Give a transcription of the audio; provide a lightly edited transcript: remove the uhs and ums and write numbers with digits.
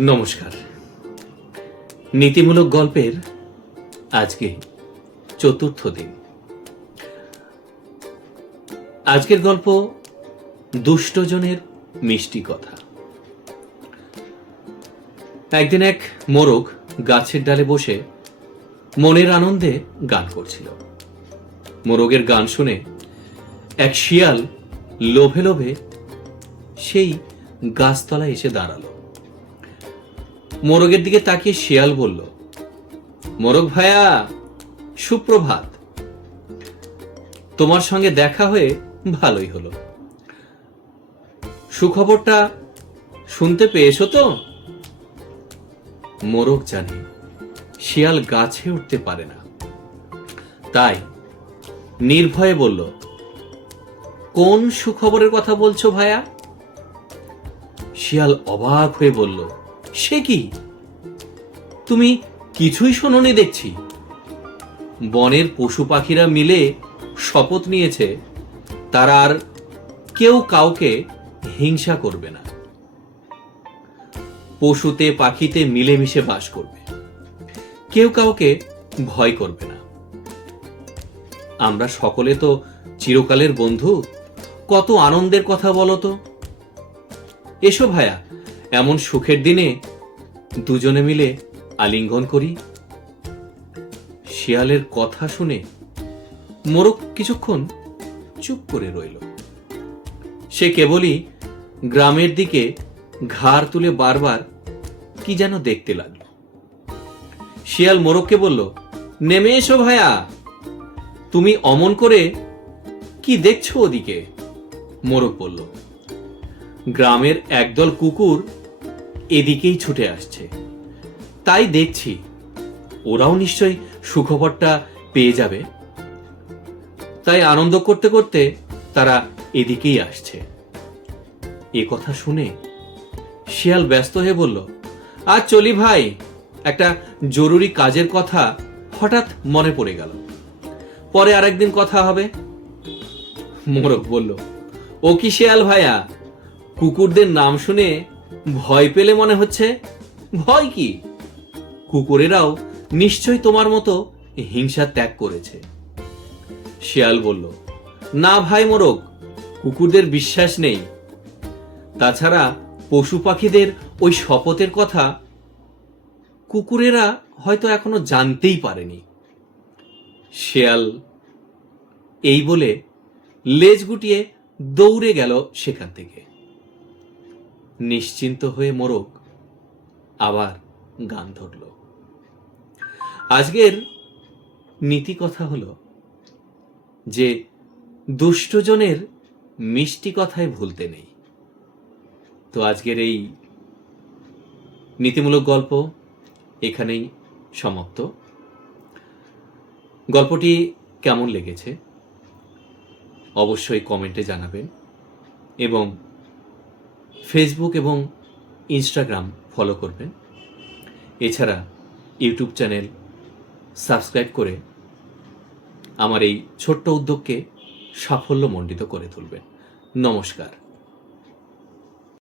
নমস্কার। নীতিমূলক গল্পের আজকে চতুর্থ দিন। আজকের গল্প দুষ্টজনের মিষ্টি কথা। একদিন এক মোরগ গাছের ডালে বসে মনের আনন্দে গান করছিল। মোরগের গান শুনে এক শিয়াল লোভে লোভে সেই গাছতলায় এসে দাঁড়ালো। মোরগের দিকে তাকিয়ে শিয়াল বলল, মোরগ ভাইয়া, সুপ্রভাত। তোমার সঙ্গে দেখা হয়ে ভালোই হলো। সুখবরটা শুনতে পেয়েছো তো? মোরগ জানে শিয়াল গাছে উঠতে পারে না, তাই নির্ভয়ে বলল, কোন সুখবরের কথা বলছো ভাইয়া? শিয়াল অবাক হয়ে বলল, সে কি, তুমি কিছুই শোনোনি দেখছি। বনের পশু পাখিরা মিলে শপথ নিয়েছে তারা আর কেউ কাউকে হিংসা করবে না, পশুতে পাখিতে মিলেমিশে বাস করবে, কেউ কাউকে ভয় করবে না। আমরা সকলে তো চিরকালের বন্ধু, কত আনন্দের কথা বলো তো। এসো ভাইয়া, এমন সুখের দিনে দুজনে মিলে আলিঙ্গন করি। শিয়ালের কথা শুনে মোরগ কিছুক্ষণ চুপ করে রইল। সে কেবলই গ্রামের দিকে ঘাড় তুলে বারবার কি যেন দেখতে লাগলো। শিয়াল মোরগকে বলল, নেমে এসো ভাইয়া, তুমি অমন করে কি দেখছো ওদিকে? মোরগ বলল, গ্রামের একদল কুকুর এদিকেই ছুটে আসছে, তাই দেখছি। ওরাও নিশ্চয়ই সুখবরটা পেয়ে যাবে, তাই আনন্দ করতে করতে তারা এদিকেই আসছে। এ কথা শুনে শিয়াল ব্যস্ত হয়ে বলল, আজ চলি ভাই, একটা জরুরি কাজের কথা হঠাৎ মনে পড়ে গেল, পরে আরেকদিন কথা হবে। মোরগ বলল, ও কি শিয়াল ভাইয়া, কুকুরদের নাম শুনে ভয় পেলে মনে হচ্ছে? ভয় কি, কুকুরেরাও নিশ্চয় তোমার মতো হিংসা ত্যাগ করেছে। শিয়াল বলল, না ভাই মোরগ, কুকুরদের বিশ্বাস নেই। তাছাড়া পশু পাখিদের ওই শপথের কথা কুকুরেরা হয়তো এখনো জানতেই পারেনি। শিয়াল এই বলে লেজ গুটিয়ে দৌড়ে গেল সেখান থেকে। নিশ্চিন্ত হয়ে মোরগ আবার গান ধরল। আজকের নীতি কথা হলো যে দুষ্টজনের মিষ্টি কথায় ভুলতে নেই। তো আজকের এই নীতিমূলক গল্প এখানেই সমাপ্ত। গল্পটি কেমন লেগেছে অবশ্যই কমেন্টে জানাবেন, এবং ফেসবুক এবং ইনস্টাগ্রাম ফলো করবেন। এছাড়া ইউটিউব চ্যানেল সাবস্ক্রাইব করে আমার এই ছোট্ট উদ্যোগকে সাফল্যমণ্ডিত করে তুলবেন। নমস্কার।